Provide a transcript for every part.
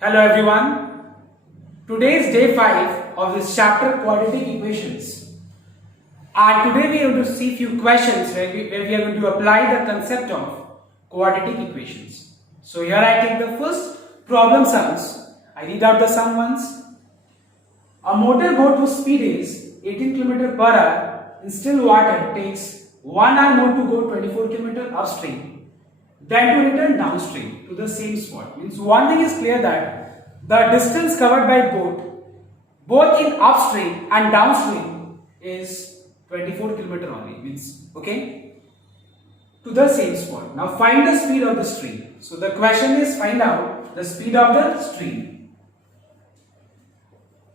Hello everyone. Today is day 5 of this chapter quadratic equations. And today we are going to see few questions where we are going to apply the concept of quadratic equations. So here I take the first problem sums. I read out the sum once. A motor boat whose speed is 18 km per hour in still water takes 1 hour more to go 24 km upstream than to return downstream to the same spot. Means one thing is clear that the distance covered by boat both in upstream and downstream is 24 km only. Means okay, to the same spot. Now find the speed of the stream. So the question is find out the speed of the stream.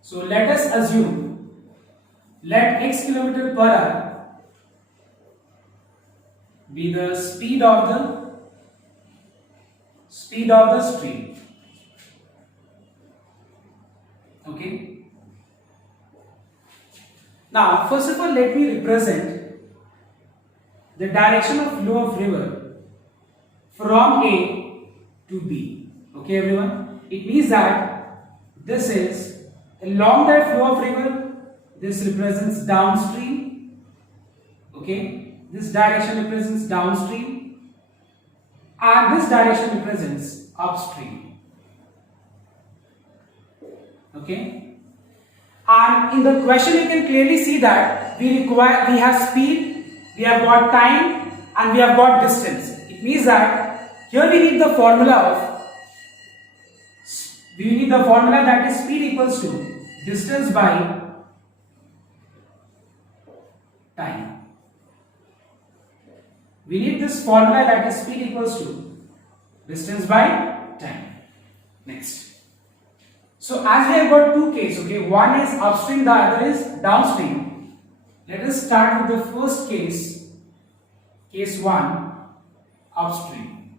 So let us assume let x km per hour be the speed of the stream. Okay. Now first of all let me represent the direction of flow of river from A to B. Okay everyone, it means that this is along that flow of river, this represents downstream. Okay, this direction represents downstream and this direction represents upstream. Okay, and in the question you can clearly see that we have speed, we have got time and we have got distance. It means that here we need the formula that is speed equals to distance by time. We need this formula that is speed equals to distance by time. Next. So as we have got two cases, okay, one is upstream, the other is downstream. Let us start with the first case, case 1, upstream.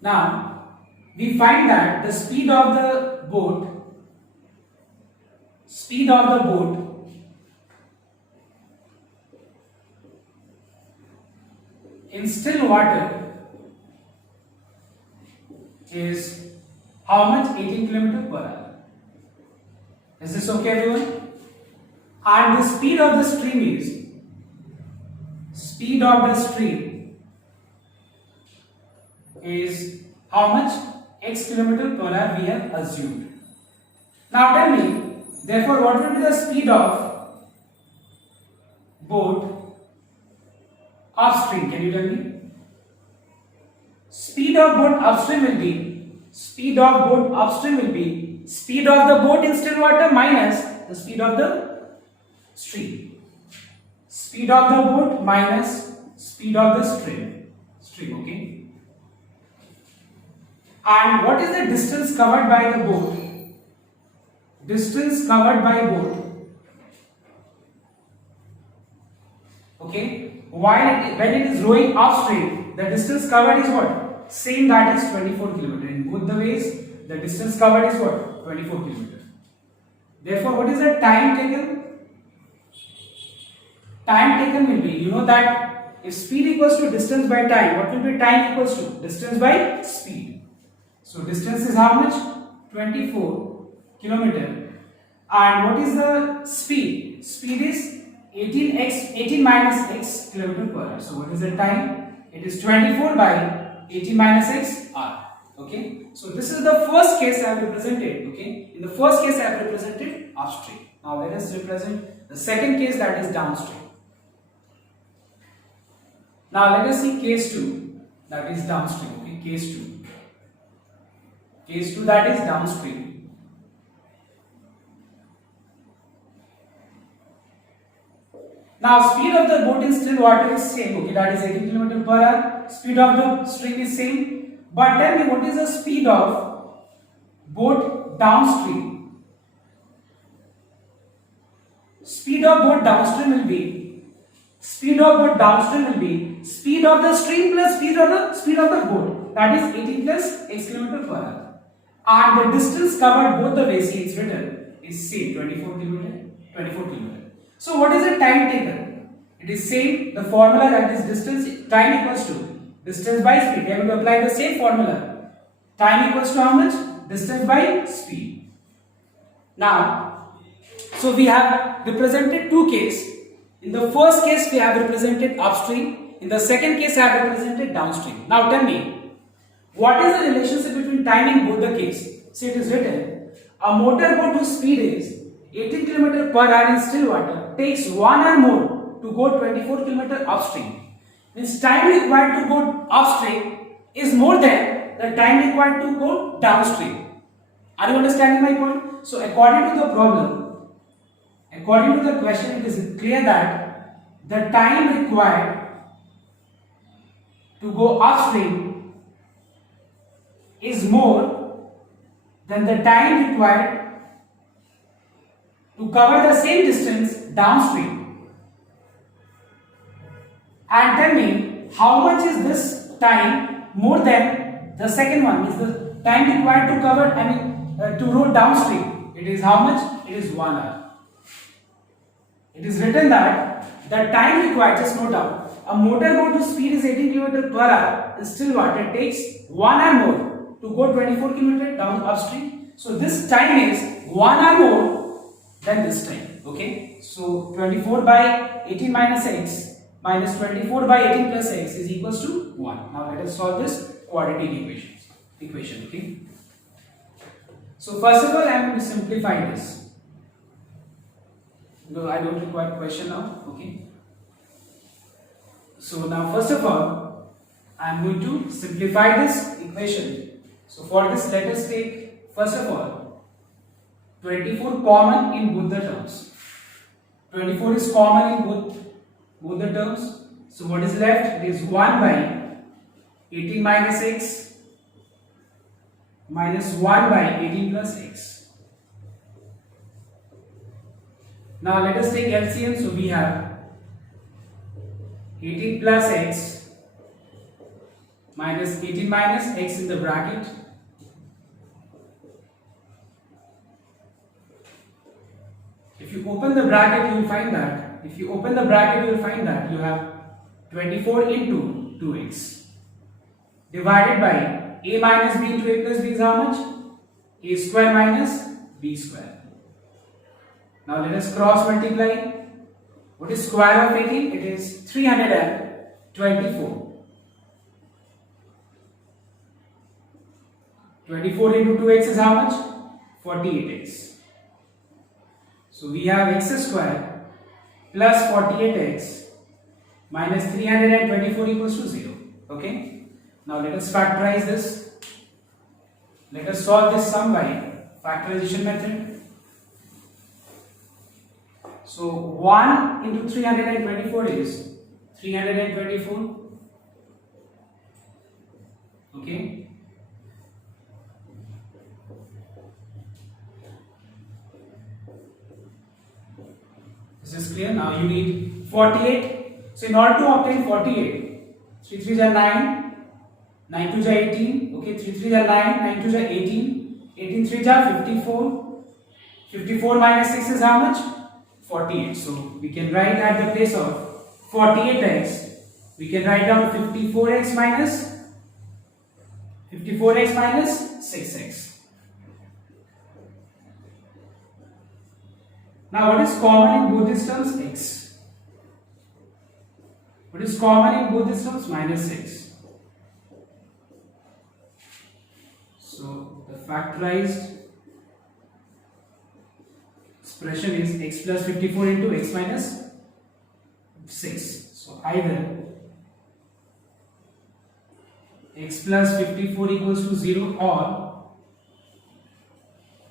Now, we find that the speed of the boat in still water is how much? 18 km per hour. Is this okay everyone? And the speed of the stream is how much? X km per hour we have assumed. Now tell me, therefore what will be the speed of boat upstream? Can you tell me? Speed of boat upstream will be speed of the boat in still water minus the speed of the stream. Speed of the boat minus speed of the stream. Okay. And what is the distance covered by the boat? Distance covered by boat. Okay. When it is rowing upstream, the distance covered is what? Same, that is 24 km. In both the ways, the distance covered is what? 24 km. Therefore, what is the time taken? Time taken will be, you know that if speed equals to distance by time, what will be time equals to? Distance by speed. So, distance is how much? 24 km. And what is the speed? Speed is 18 minus x km per hour. So, what is the time? It is 24 by 18 minus x r. Okay. So this is the first case I have represented. Okay. In the first case I have represented upstream. Now let us represent the second case, that is downstream. Now let us see case 2, that is downstream. Okay. Case 2. Case 2, that is downstream. Now speed of the boat in still water is same. Okay. That is 18 km per hour. Speed of the stream is same, but tell me what is the speed of boat downstream? Speed of boat downstream will be speed of the stream plus speed of the boat, that is 18 plus x km per hour, and the distance covered both the ways, it's written, is same, 24 km. So what is the time taken? It is same, the formula, that is distance time equals to Distance by speed. We are going to apply the same formula. Time equals to how much? Distance by speed. Now, so we have represented two cases. In the first case, we have represented upstream. In the second case, I have represented downstream. Now tell me, what is the relationship between time in both the cases? See, it is written, a motor boat whose speed is 18 km per hour in still water takes 1 hour more to go 24 km upstream. Means time required to go upstream is more than the time required to go downstream. Are you understanding my point? So according to the problem, according to the question, it is clear that the time required to go upstream is more than the time required to cover the same distance downstream. And tell me, how much is this time more than the second one? Is the time required to cover, to roll downstream? It is how much? It is 1 hour. It is written that the time required, just note down, a motor boat whose speed is 18 km per hour in still water takes 1 hour more to go 24 km down upstream. So this time is 1 hour more than this time. Okay. So 24 by 18 minus x minus 24 by 18 plus x is equals to 1. Now let us solve this quadratic equation. Okay. So first of all, I am going to simplify this. No, I don't require question now. Okay. So now first of all, I am going to simplify this equation. So for this, let us take first of all 24 common in both the terms. 24 is common in both the terms. So what is left? It is 1 by 18 minus x minus 1 by 18 plus x. Now let us take LCM. So we have 18 plus x minus 18 minus x in the bracket. If you open the bracket, you will find that you have 24 into 2x divided by a minus b into a plus b is how much? A square minus b square. Now let us cross multiply. What is square of 18? It is 324. 24 into 2x is how much? 48x. So we have x square plus 48x minus 324 equals to 0. Okay. Now let us factorize this. Let us solve this sum by factorization method. So 1 into 324 is 324. Okay. This is clear. Now you need 48. So in order to obtain 48, 3 3s are 9, 9 2s are 18. Okay, 3 3s are 9, 9 2s are 18. 18 3s are 54. 54 minus 6 is how much? 48. So we can write at the place of 48x, we can write down 54x minus 6x. Now what is common in both these terms? X. What is common in both these terms? Minus 6. So the factorized expression is x plus 54 into x minus 6. So either x plus 54 equals to 0 or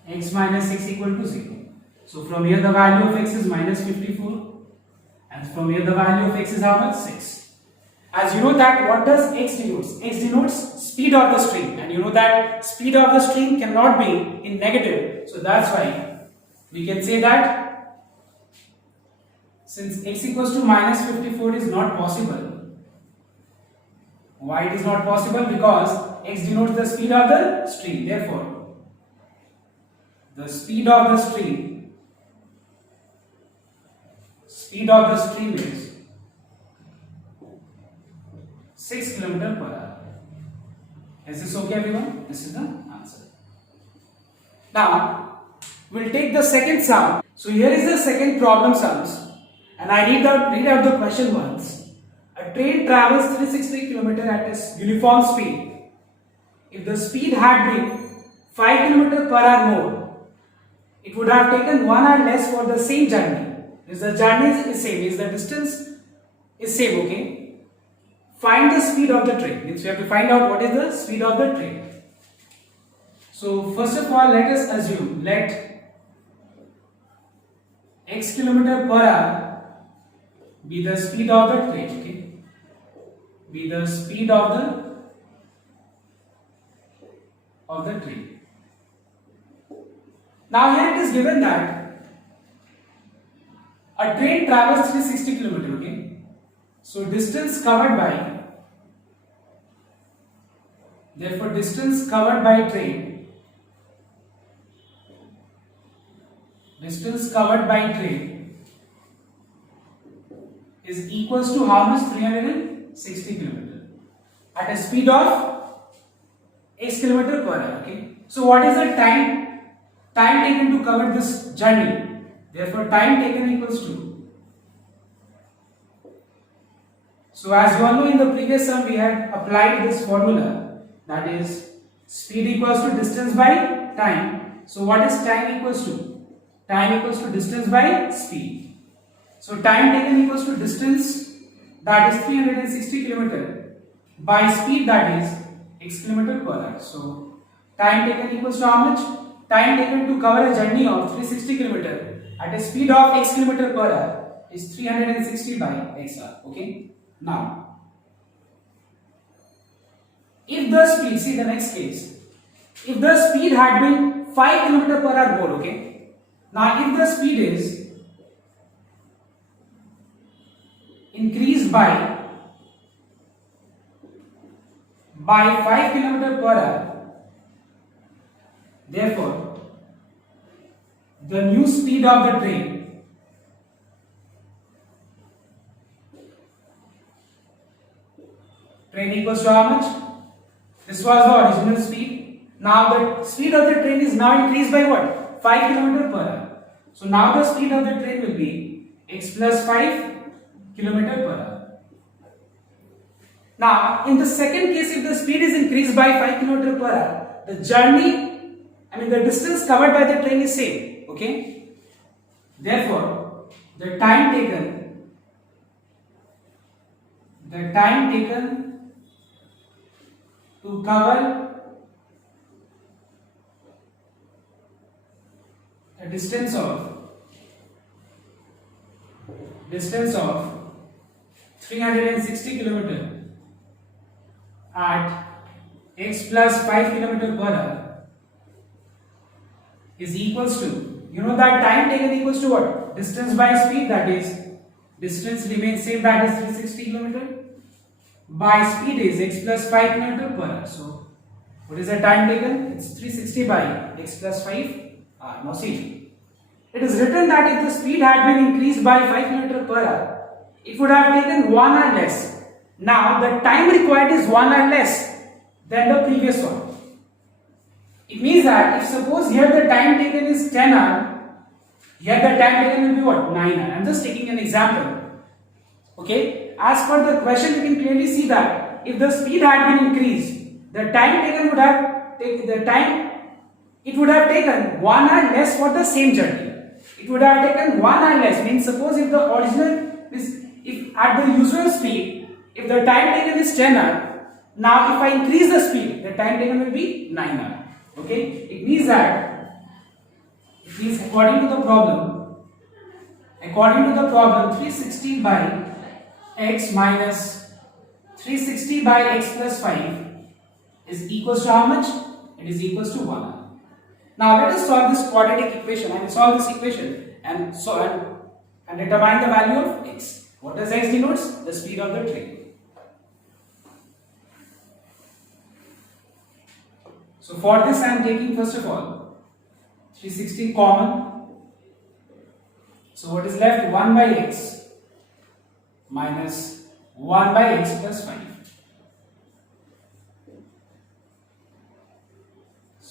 x minus 6 equal to 0. So from here the value of x is minus 54 and from here the value of x is how much? 6. As you know that what does x denotes? X denotes speed of the stream, and you know that speed of the stream cannot be in negative. So that's why we can say that since x equals to minus 54 is not possible. Why it is not possible? Because x denotes the speed of the stream. Therefore, the speed of the stream is 6 kilometer per hour. Is this okay, everyone? This is the answer. Now, we'll take the second sum. So here is the second problem sums, and I read out the question once. A train travels 360 km at a uniform speed. If the speed had been 5 km per hour more, it would have taken 1 hour less for the same journey. If the journey is same, is the distance is same, okay? Find the speed of the train. Means we have to find out what is the speed of the train. So first of all, let us assume, let x kilometer per hour be the speed of the train, okay? Be the speed of the train. Now here it is given that a train travels 360 km, okay? So distance covered by, therefore distance covered by train is equals to how much? 360 km at a speed of x kilometer per hour, okay? So what is the time taken to cover this journey? Therefore time taken equals to, so as you all know, in the previous sum we had applied this formula, that is speed equals to distance by time. So what is time equals to? Time equals to distance by speed. So time taken equals to distance, that is 360 km, by speed, that is x kilometer per hour. So time taken equals to how much? Time taken to cover a journey of 360 km at a speed of x kilometer per hour is 360 by x hour, okay? Now, if the speed, see the next case, if the speed had been 5 km per hour more, okay? Now if the speed is increased by 5 km per hour, therefore the new speed of the train equals to how much? This was the original speed. Now the speed of the train is now increased by what? 5 km per hour. So now the speed of the train will be x plus 5 km per hour. Now in the second case, if the speed is increased by 5 km per hour, the journey, the distance covered by the train is same, okay? Therefore the time taken to cover a distance of 360 km at x plus 5 km per hour is equals to, you know that time taken equals to what? Distance by speed, that is distance remains same, that is 360 km, by speed is x plus 5 km per hour. So what is the time taken? It's 360 by x plus 5 hour. Now see, it is written that if the speed had been increased by 5 km per hour, it would have taken 1 hour less. Now the time required is 1 hour less than the previous one. It means that if suppose here the time taken is 10 hours, here the time taken will be what? 9 hours. I am just taking an example. Okay, as per the question, you can clearly see that if the speed had been increased, the time taken would have it would have taken 1 hour less for the same journey. It would have taken 1 hour less. Means suppose if the original is, if at the usual speed, if the time taken is 10 hours, now if I increase the speed, the time taken will be 9 hours. Okay, it means according to the problem 360 by x minus 360 by x plus 5 is equals to how much? It is equals to 1 hour. Now let us solve this quadratic equation. I will solve this equation and determine the value of x. What does x denotes? The speed of the train. So for this I am taking first of all 360 common. So what is left? 1 by x minus 1 by x plus 5.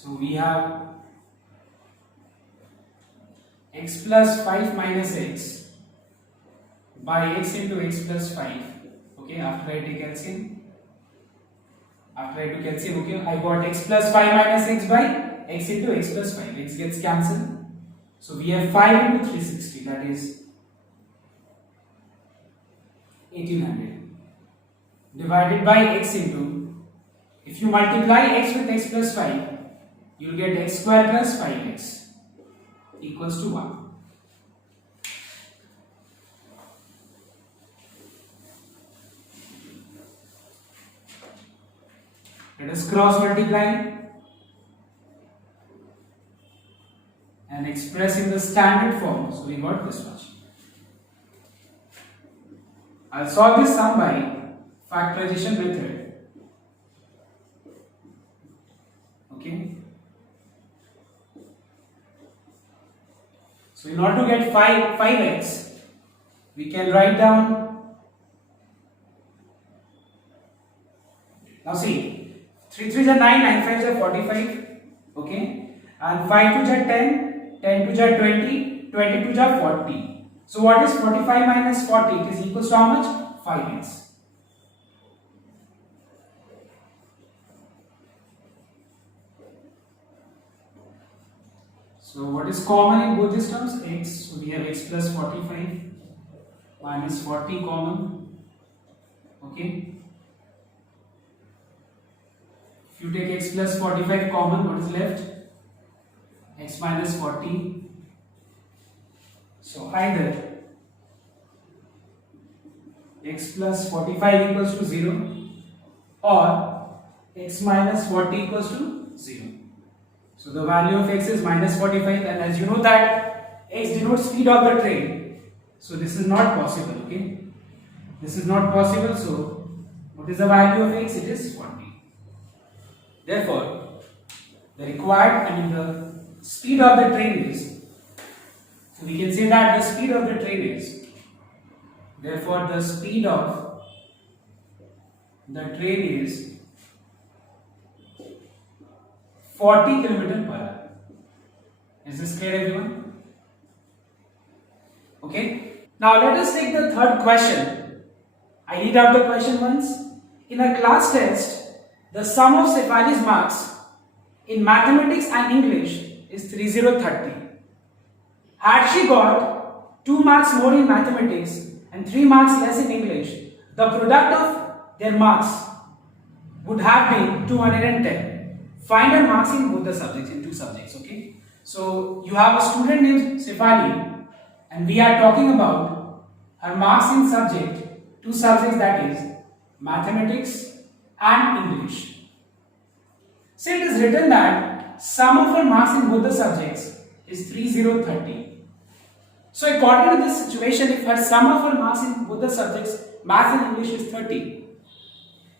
So we have x plus 5 minus x by x into x plus 5. Okay, after I take LCM. After I do LCM, okay, I got x plus 5 minus x by x into x plus 5. X gets cancelled. So we have 5 into 360, that is 1800. Divided by x into, if you multiply x with x plus 5, you will get x square plus 5x equals to 1. Let us cross multiply and express in the standard form. So we got this much. I'll solve this sum by factorization method. Okay. So in order to get 5x, we can write down. Now see. 3 3s are 9, 9 5s are 45, okay, and 5 2s are 10, 10 2s are 20, 20 2s are 40. So what is 45 minus 40? It is equals to how much? 5x. So what is common in both these terms? X. So we have x plus 45 minus 40 common, okay. If you take x plus 45 common, what is left? X minus 40. So either x plus 45 equals to 0 or x minus 40 equals to 0. So the value of x is minus 45, and as you know that x denotes speed of the train. So this is not possible, okay. This is not possible, so what is the value of x? It is 40. Therefore, the required, the speed of the train is, so we can say that the speed of the train is, therefore the speed of the train is 40 km per hour. Is this clear, everyone? Okay. Now let us take the third question. I read out the question once. In a class test, the sum of Shefali's marks in mathematics and English is 3030. Had she got 2 marks more in mathematics and 3 marks less in English, the product of their marks would have been 210. Find her marks in both the subjects, in 2 subjects, okay. So you have a student named Shefali and we are talking about her marks in 2 subjects, that is mathematics and English. So it is written that sum of her marks in both the subjects is 3030. So according to this situation, if her sum of her marks in both the subjects, maths and English, is 30.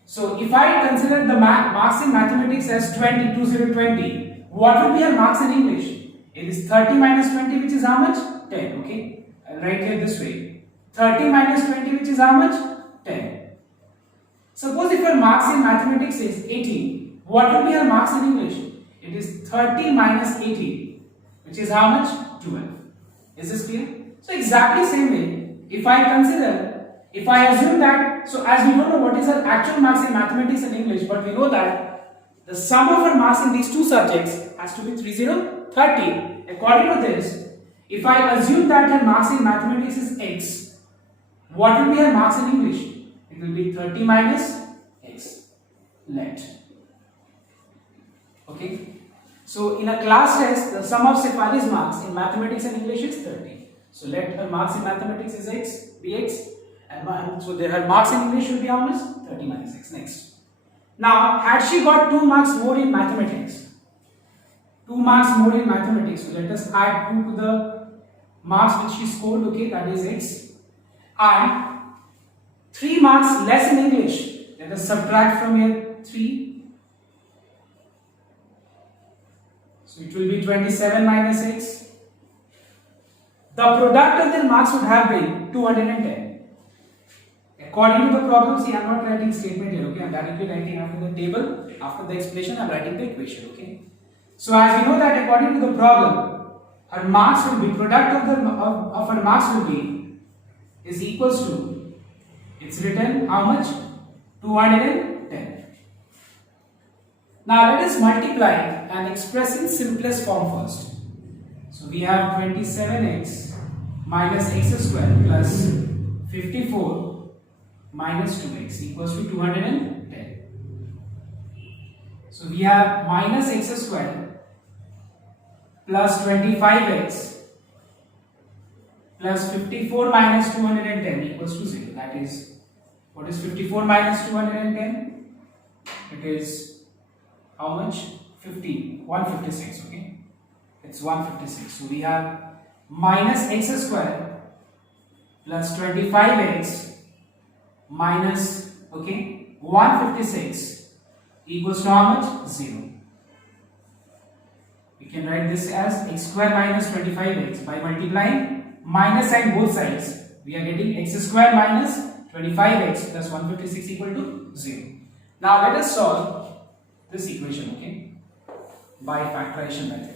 So if I consider the marks in mathematics as 20, 20, what will be her marks in English? It is 30 minus 20, which is how much? 10, okay. I'll write here this way. 30 minus 20, which is how much? 10. Suppose if her marks in mathematics is 80, what will be her marks in English? It is 30 minus 80, which is how much? 12. Is this clear? So exactly same way, if I assume that, so as we don't know what is her actual marks in mathematics and English, but we know that the sum of her marks in these 2 subjects has to be 3030. According to this, if I assume that her marks in mathematics is x, what will be her marks in English? It will be 30 minus x. Let. Okay. So in a class test, the sum of Shefali's marks in mathematics and English is 30. So let her marks in mathematics is x, be x, and so her marks in English should be how much? 30 minus x. Next. Now, had she got 2 marks more in mathematics, 2 marks more in mathematics, so let us add 2 to the marks which she scored, okay, that is x, and 3 marks less in English, let us subtract from here 3, so it will be 27 minus x. The product of their marks would have been 210. According to the problem, see, I am not writing statement here, okay, I am directly writing after the table, after the explanation, I am writing the equation, okay. So as we know that according to the problem, her marks will be, product of her marks will be is equals to, it's written how much? 210. Now let us multiply and express in simplest form first. So we have 27x minus x square plus 54 minus 2x equals to 210. So we have minus x square plus 25x plus 54 minus 210 equals to 0. That is, what is 54 minus 210? It is how much? 156, okay? It's 156. So we have minus x square plus 25x minus, okay, 156 equals to how much? 0. We can write this as x square minus 25x. By multiplying minus sign both sides, we are getting x square minus 25x plus 156 equal to 0. Now let us solve this equation, okay, by factorization method.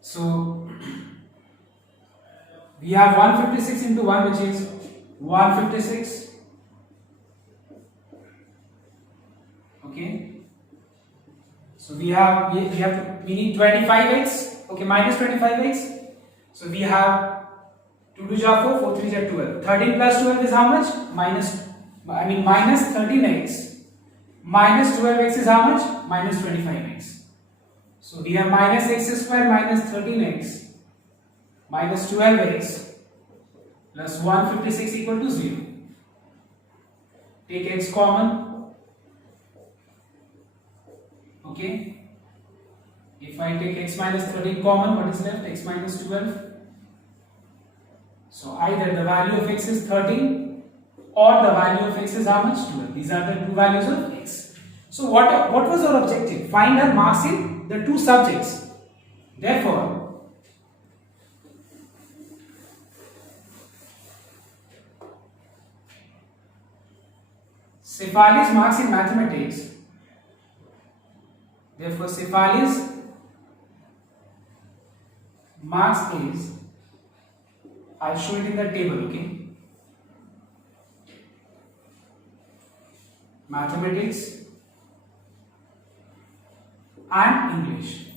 So we have 156 into 1, which is 156, okay. So we need 25x, okay, minus 25x. So we have 2 2 are 4, 4 3 are 12. 13 plus 12 is how much? Minus 13x. Minus 12x is how much? Minus 25x. So we have minus x square minus 13x minus 12x plus 156 equal to 0. Take x common. Okay. If I take x minus 13 common, what is left? X minus 12. So either the value of x is 13 or the value of x is how much? 12. These are the two values of x. So what was our objective? Find her marks in the two subjects. Therefore, Shefali's marks in mathematics. Therefore, Shefali's marks is, I'll show it in the table, okay? Mathematics and English.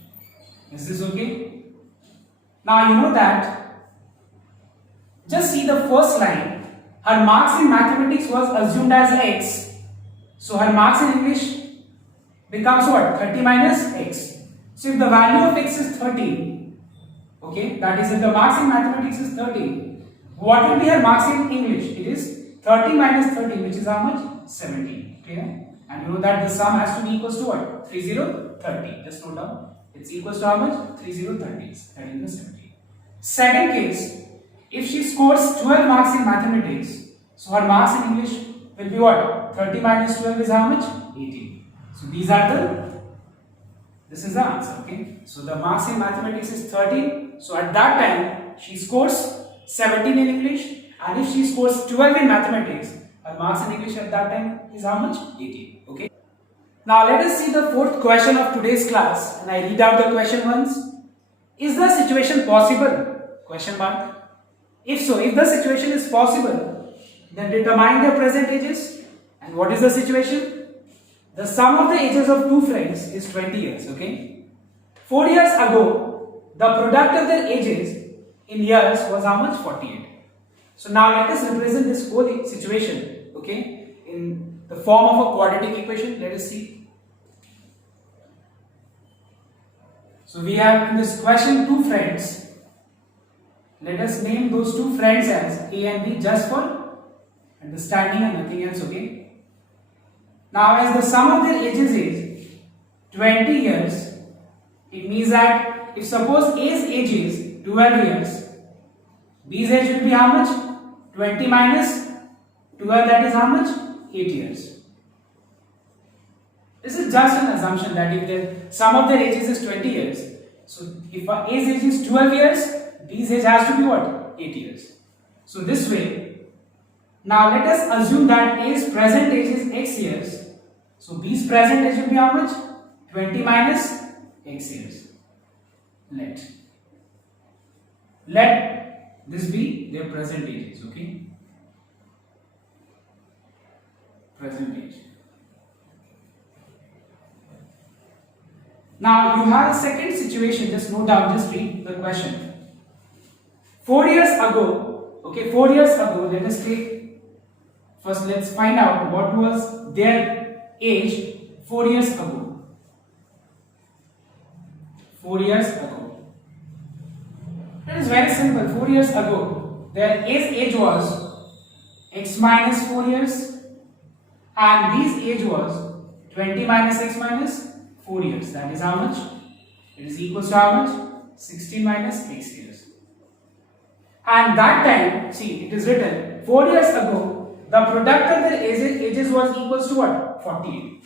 Is this okay? Now you know that, just see the first line, her marks in mathematics was assumed as x. So her marks in English becomes what? 30 minus x. So if the value of x is 30, okay, that is if the marks in mathematics is 30, what will be her marks in English? It is 30 minus 30, which is how much? 70. Clear? And you know that the sum has to be equals to what? 30. Just note down. It's equals to how much? 30. That is the 70. Second case, if she scores 12 marks in mathematics, so her marks in English will be what? 30 minus 12 is how much? 18. So these are this is the answer, okay? So the marks in mathematics is 13. So at that time, she scores 17 in English. And if she scores 12 in mathematics, her marks in English at that time is how much? 18, okay? Now let us see the fourth question of today's class. And I read out the question once. Is the situation possible? Question mark. If so, if the situation is possible, then determine their present ages. And what is the situation? The sum of the ages of two friends is 20 years, okay? 4 years ago, the product of their ages in years was how much? 48. So now let us represent this whole situation, okay, in the form of a quadratic equation. Let us see. So we have in this question two friends. Let us name those two friends as A and B just for understanding and nothing else, okay? Now as the sum of their ages is 20 years, it means that if suppose A's age is 12 years, B's age will be how much? 20 minus 12, that is how much? 8 years. This is just an assumption that if the sum of their ages is 20 years, so if A's age is 12 years, B's age has to be what? 8 years. So this way, now let us assume that A's present age is x years So B's present age will be how much? 20 minus x years. Let this be their present ages, okay? Present age. Now you have a second situation, just note down, just read the question. 4 years ago, okay, 4 years ago, let us take, first let's find out what was their age 4 years ago. 4 years ago. It is very simple. 4 years ago, their age was x minus 4 years, and B's age was 20 minus x minus 4 years. That is how much? It is equals to how much? 16 minus x years. And that time, see, it is written 4 years ago, the product of their ages was equals to what? 48.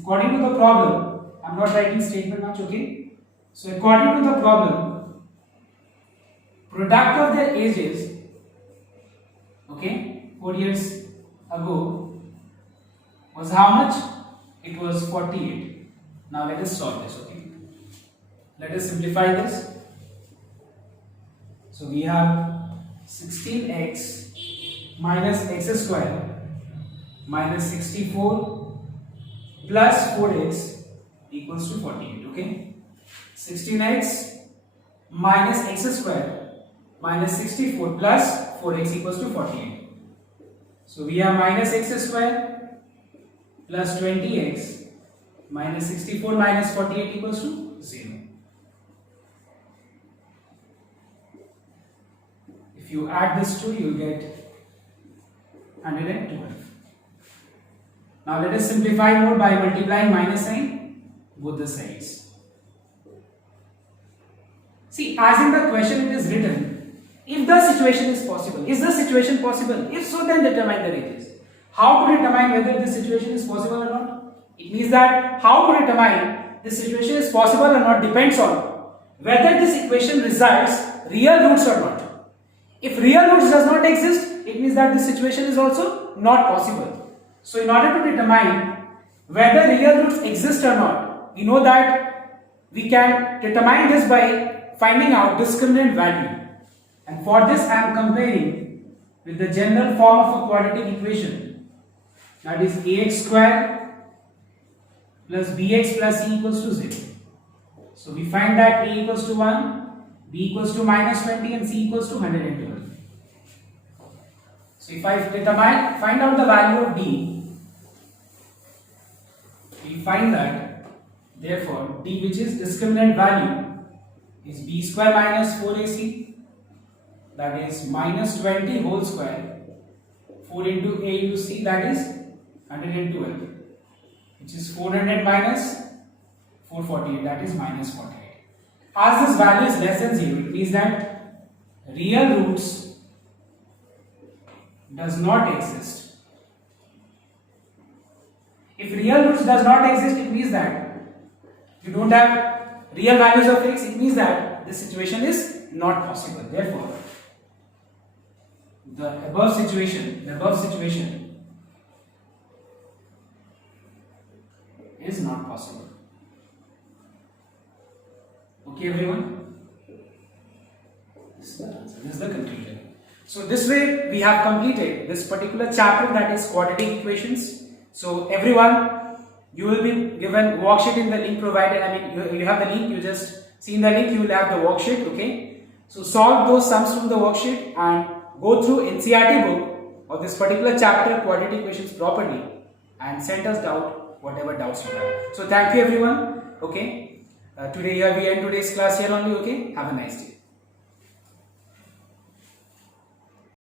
According to the problem, I am not writing statement much, okay? So according to the problem, product of their ages, okay, 4 years ago was how much? It was 48. Now let us solve this, okay? Let us simplify this. So we have 16x minus x square minus 64 plus 4x equals to 48, okay? 16x minus x square minus 64 plus 4x equals to 48. So we have minus x square plus 20x minus 64 minus 48 equals to 0. If you add this two, you get 112. Now let us simplify more by multiplying minus sign both the sides. See, as in the question it is written, if the situation is possible. Is the situation possible? If so, then determine the ages. How to determine whether this situation is possible or not? It means that how to determine this situation is possible or not depends on whether this equation results real roots or not. If real roots does not exist, it means that this situation is also not possible. So in order to determine whether real roots exist or not, we know that we can determine this by finding out discriminant value. And for this I am comparing with the general form of a quadratic equation, that is ax square plus bx plus c equals to 0. So we find that a equals to 1, b equals to minus 20 and c equals to 112. So if I find out the value of d, we find that therefore d, which is discriminant value, is b square minus 4ac, that is minus 20 whole square, 4 into a into c, that is 112, which is 400 minus 448, that is minus 48. As this value is less than 0, it means that real roots does not exist. If real roots does not exist, it means that you don't have real values of x, it means that this situation is not possible. Therefore, the above situation is not possible. Okay, everyone? This is the answer. This is the conclusion. So this way we have completed this particular chapter, that is quadratic equations. So everyone, you will be given worksheet in the link provided. I mean, you have the link, you just see in the link, you will have the worksheet, okay? So solve those sums from the worksheet and go through NCERT book of this particular chapter, quadratic equations, properly, and send us whatever doubts you have. So thank you everyone, okay? Today we end today's class here only, okay? Have a nice day.